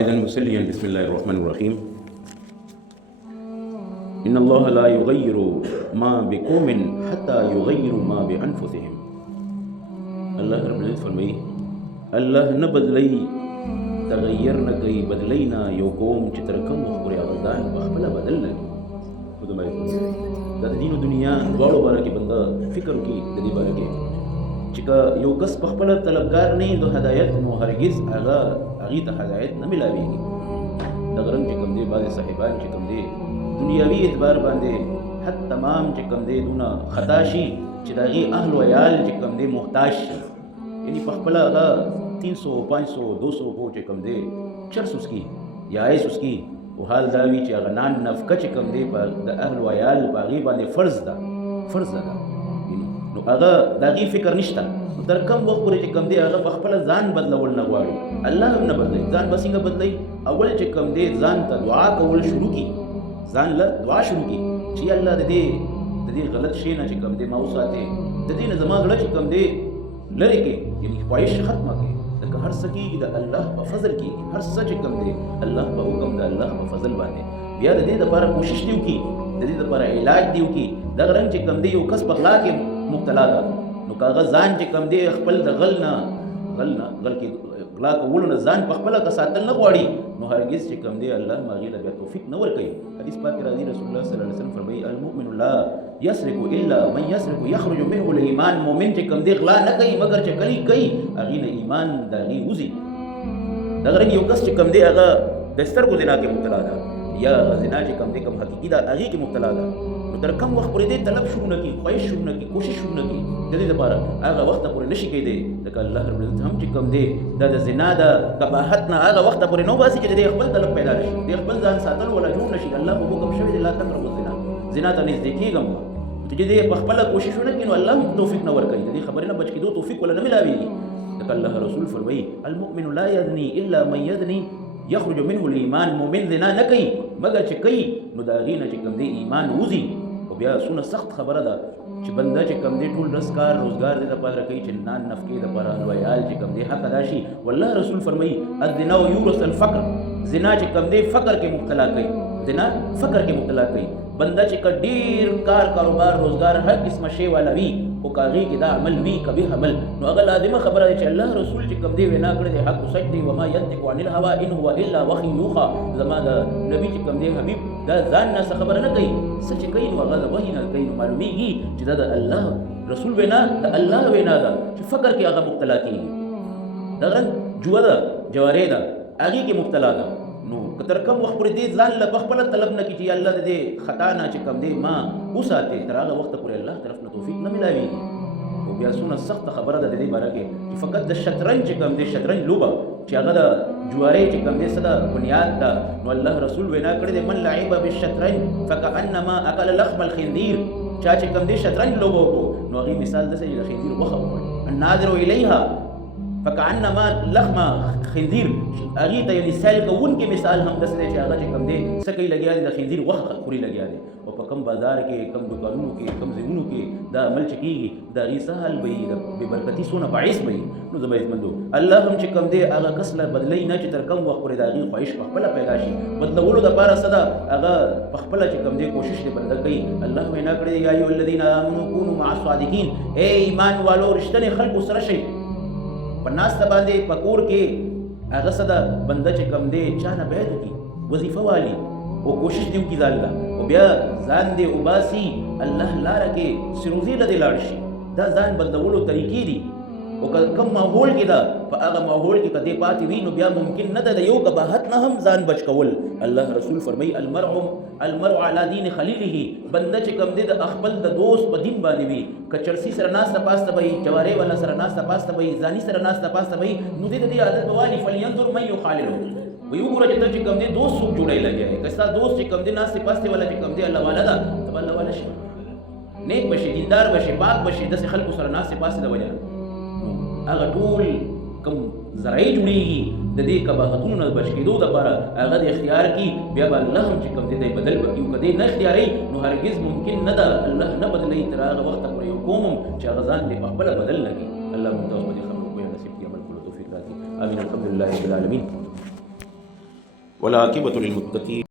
إذا مسليا بسم الله الرحمن الرحيم. إن الله لا يغير ما بقوم حتى يغيروا ما بأنفسهم. الله رب العزة فرمائي الله نه بدلی تغیر نه کوي بدلینا یو قوم چې تر کوم وخت پورې هغه ځان په خپله بدل نه کړي. دا د دین او دنیا دواړو باره کې بنده فکر وکړي د دې باره کې چې که یو کس په خپله طلبګار نه وي د هدایت نو هرګز هغې ته هدایت نه میلاویږي. دغه رنګ چې کوم دی بعضې صاحبان چې کوم دی دنیاوي اعتبار باندې حد تمام چې کوم دی دونه خطا شي چې د هغې اهل و عیال چې کوم دی محتاج شي، یعنی په خپله هغه 300 500 200 کو چې کوم دی چرس اسکی یا ایس اسکی او حال دا وي چې هغه نان نفقه چې کوم دی په د اهل و عیال په هغې باندې فرض ده نو هغه د هغې فکر نشته. نو تر کم وخت پورې چې کوم دی هغه په خپله ځان بدلول نه غواړي، الله هم نه بدلوي. ځان به څنګه بدلوي؟ اول چې کوم دی ځان ته دعا کول شروع کړي، ځان له دعا شروع کړي چې الله د دې غلط شی نه چې کوم دی ما وساتې، د دې نه زما زړه چې کوم دی لرې کړي، یعنې خواهش ختمه کړي. ځکه هر څه کېږي د الله په فضل کېږي، هر څه چې کوم دی الله په حکم د الله په فضل باندې. بیا د دې دپاره کوشش دې وکړي، د دې دپاره علاج دې وکړي. دغه رنګ چې کوم دی یو کس په غلا کې مبتلا ده، نو که هغه ځان چې کوم دی خپل د غل کې غلا کولو نه ځان په خپله که ساتل نه غواړي، نو هرګز چې کوم دی الله هم هغې له بیا توفیق نه ورکوي. حدیث پاک کې راځي رسول الله صلی الله علیه وسلم فرمایي المؤمن لا یسرق الا من یسرق یخرج منه الايمان. مؤمن چې کوم دی غلا نه کوي مګر چې کلی کوي هغې نه ایمان د هغې وځي. دغه رنګ یو کس چې کوم دی هغه د سترګو زنا کې مبتلا ده یا زنا چې کوم دی کوم حقیقي ده هغې کې مبتلا ده، نو تر کم وخت پورې دې طلب شروع نه کړي، خواهش شروع نه کړي، کوشش شروع نه کړي د دې دپاره هغه وخته پورې نه شي کېدی. ځکه الله رب العزت هم چې کوم دی دا د زنا د قباحت نه هغه وخته پورې نه وباسي چې د دې خپل طلب پیدا نه شي، د خپل ځان ساتلو ولا جوړ نه شي. الله په حکم شوی دی لا تقربوا الزنا، زنا ته نږدې کېږم ته چې دې په خپله کوشش ونه کړي نو الله هم توفیق نه ورکوي، د دې خبرې نه بچ کېدو توفیق ولا نه میلاویږي. ځکه الله رسول فرمایي المؤمن لا یزني الا من یزني یخرج منه الايمان. مؤمن زنا نه کوي مګر چې کوي نو د هغې نه چې کوم دی ایمان وځي. او بیا څونه سخت خبره ده چې بنده چې کوم دی ټول ورځ کار روزګار دې دپاره کوي چې نان نفقې دپاره اهل و عیال چې کوم دی حق ادا شي. والله رسول فرمایي الزنا یورث الفقر، زنا چې کوم دی فقر کې مبتلا کوي، زنا فقر کې مبتلا کوي. بنده چې ډېر کار کاروبار روزګار هر قسمه شی والا وي او که هغې کې دا عمل وي کبي عمل، نو هغه لازمه خبره ده چې الله رسول چې کوم دی وینا کړې دی حق سچ دی وما ینطق عن الهوا ان هو الا وحی یوحی. زما د نبي چې کوم دی حبیب دا ځان نه څه خبره نه کوي، څه چې کوي نو هغه د وحي نه کوي. نو معلومیږي چې دا د الله رسول وینا د الله وینا ده چې فقر کې هغه مبتلا کېږي. دغه رنګ جوه ده جوارې ده هغې کې مبتلا ده. نو که تر کوم وخت پورې دې ځان له پخپله طلب نه کړي چې الله د دې خطا نه چې کوم دی ما وساتې، تر هغه وخته پورې الله طرف نه توفیق نه میلاویږي. او بیا څومره سخته خبره ده د دې باره کې چې فقط د شطرنج چې کوم دی شطرنج لوبه چې هغه د جوارې چې کوم دی څه ده بنیاد ده، نو الله رسول وینا کړې دی من لعب بالشطرنج فکأنما اکل لحم الخنزیر. چا چې کوم دی شطرنج لوبه وکړو نو هغې مثال داسې چې د خنزیر غوښه وخوړه. الناظر الیها فکأنما لحم خنزیر، هغې ته یعنې سیل کوونکي مثال هم داسې دی چې هغه چې کوم دی څه کوي لګیا دی د خنزیر غوښه خوري لګیا دی. او په کم بازار کې کم دوکانونو کې کم ځایونو کې دا عمل چې کېږي د هغې څه حال به وي، د بېبرکتي څونه باعث به وي. نو زما عزتمندو الله هم چې کوم دی هغه کس له بدلوي نه چې تر کم وخت پورې د هغې خواهش په خپله پیدا شي. بدلولو دپاره څه ده هغه په خپله چې کوم دی کوشش دې بنده کوي. الله وینا کړې دی یا ایها الذین آمنوا کونوا مع الصادقین، ای ایمان والو رښتینې خلکو سره شئ. په ناسته باندې په کور کې هغه څه ده بنده چې کوم دی چا نه باید وکړي وظیفه والي او کوشش دې وکړي ځان له، او بیا ځان دې وباسي الله لاره کې سروزي له دې لاړ شي. دا ځان بدلولو طریقې دي. او که کوم ماحول کې ده په هغه ماحول کې که دې پاتې وي نو بیا ممکن نه ده د یو قباحت نه هم ځان بچ کول. الله رسول فرمایي المرء علی دین خلیله، بنده چې کوم دی د خپل د دوست په دین باندې وي. که چرسي سره ناسته پاسته به وي، جوارې والا سره ناسته پاسته به وي، ځاني سره ناسته پاسته به وي، نو دې د دې عادت به والي فلینظر من یخاللو. وی وګوره چې ته چې کوم دی دوست څوک جوړی لګیا یې. که ستا دوست چې کوم دی ناستې پاستې والا چې کوم دی الله والا ده ته به الله والا شي، نیک به شي، دیندار به شي، پاک به شي. داسې خلکو سره ناستې پاستې د وجه نو هغه ټول کوم ذرایع جوړېږي د دې قباحتونو نه بچ کېدو دپاره هغه د اختیار کړي. بیا به الله هم چې کوم دی دی بدل به کړي. او که دی نه اختیاروي نو هرګز ممکن نه ده الله نه بدلوي تر هغه وخته پورې یو قوم هم چې هغه ځان دې په خپله بدل نه کړي. الله موږ ته اوس په دې خبرو پوهه نصیب کړي، عمل کولو توفیق راکړي. امین. الحمدلله رب العالمین. والعاقبة للمتقين.